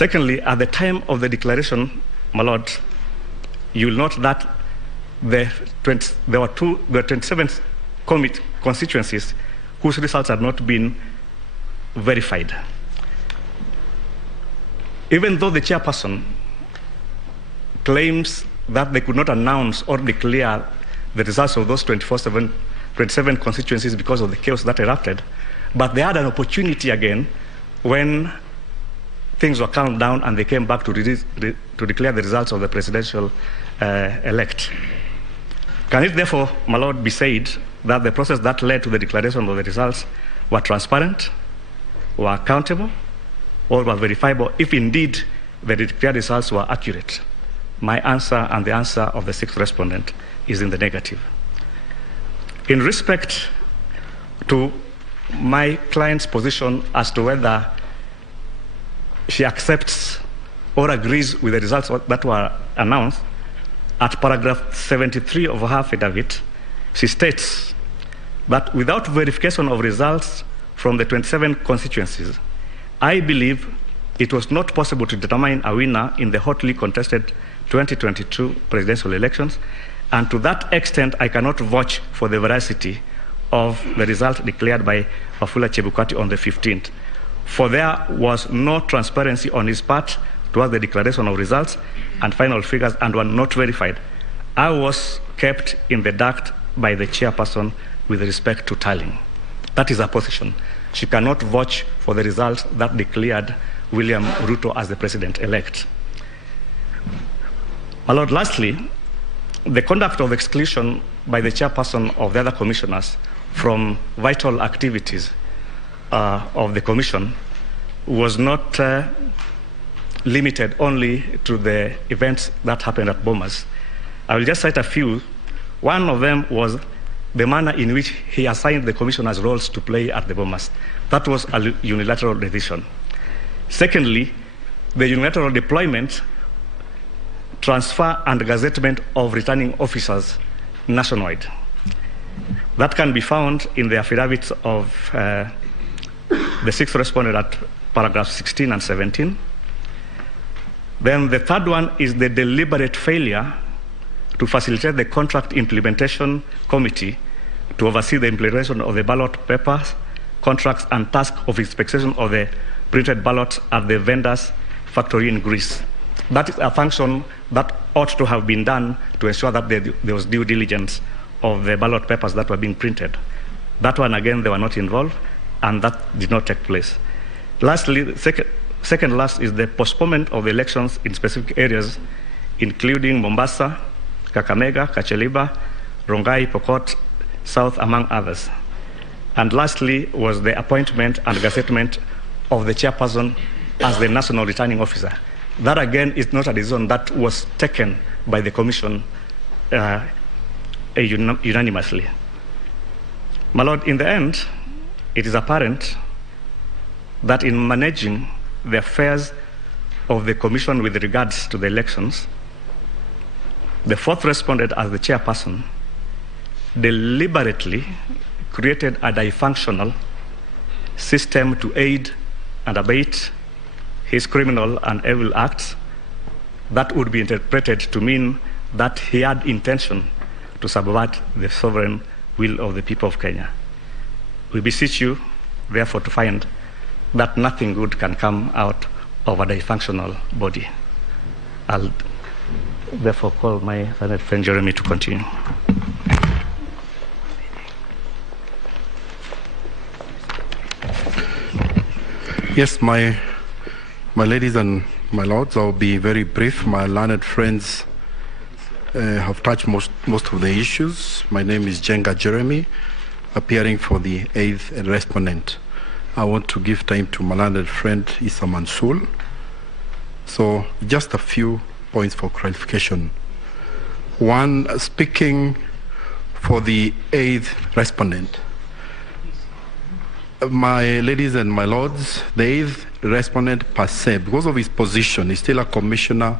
Secondly, at the time of the declaration, my lord, you will note that there were 27 constituencies whose results had not been verified. Even though the chairperson claims that they could not announce or declare the results of those 27 constituencies because of the chaos that erupted, but they had an opportunity again when things were calmed down and they came back to declare the results of the presidential elect. Can it therefore, my lord, be said that the process that led to the declaration of the results were transparent, were accountable, or were verifiable if indeed the declared results were accurate? My answer and the answer of the sixth respondent is in the negative. In respect to my client's position as to whether she accepts or agrees with the results that were announced, at paragraph 73 of her affidavit, she states that without verification of results from the 27 constituencies, I believe it was not possible to determine a winner in the hotly contested 2022 presidential elections, and to that extent, I cannot vouch for the veracity of the result declared by Wafula Chebukati on the 15th, for there was no transparency on his part towards the declaration of results and final figures and were not verified. I was kept in the dark by the chairperson with respect to tallying. That is her position. She cannot vouch for the results that declared William Ruto as the president-elect. My lord, lastly, the conduct of exclusion by the chairperson of the other commissioners from vital activities of the commission was not limited only to the events that happened at Bomas. I will just cite a few. One of them was the manner in which he assigned the commissioners roles to play at the Bomas. That was a unilateral decision. Secondly, the unilateral deployment, transfer, and gazettement of returning officers nationwide. That can be found in the affidavits of the sixth respondent at paragraphs 16 and 17. Then the third one is the deliberate failure to facilitate the contract implementation committee to oversee the implementation of the ballot papers, contracts, and task of inspection of the printed ballots at the vendor's factory in Greece. That is a function that ought to have been done to ensure that there was due diligence of the ballot papers that were being printed. That one, again, they were not involved, and that did not take place. Lastly, second last is the postponement of the elections in specific areas, including Mombasa, Kakamega, Kacheliba, Rongai, Pokot, South, among others. And lastly was the appointment and gazettement of the chairperson as the national returning officer. That again is not a decision that was taken by the commission unanimously. My lord, in the end, it is apparent that in managing the affairs of the commission with regards to the elections, the fourth respondent as the chairperson deliberately created a dysfunctional system to aid and abet his criminal and evil acts that would be interpreted to mean that he had intention to subvert the sovereign will of the people of Kenya. We beseech you, therefore, to find that nothing good can come out of a dysfunctional body. I'll therefore call my learned friend Jeremy to continue. Yes, my ladies and my lords, I'll be very brief. My learned friends have touched most of the issues. My name is Jenga Jeremy, appearing for the eighth respondent. I want to give time to my learned friend Issa Mansour. So just a few points for clarification. One, speaking for the eighth respondent. My ladies and my lords, the eighth respondent per se, because of his position, is still a commissioner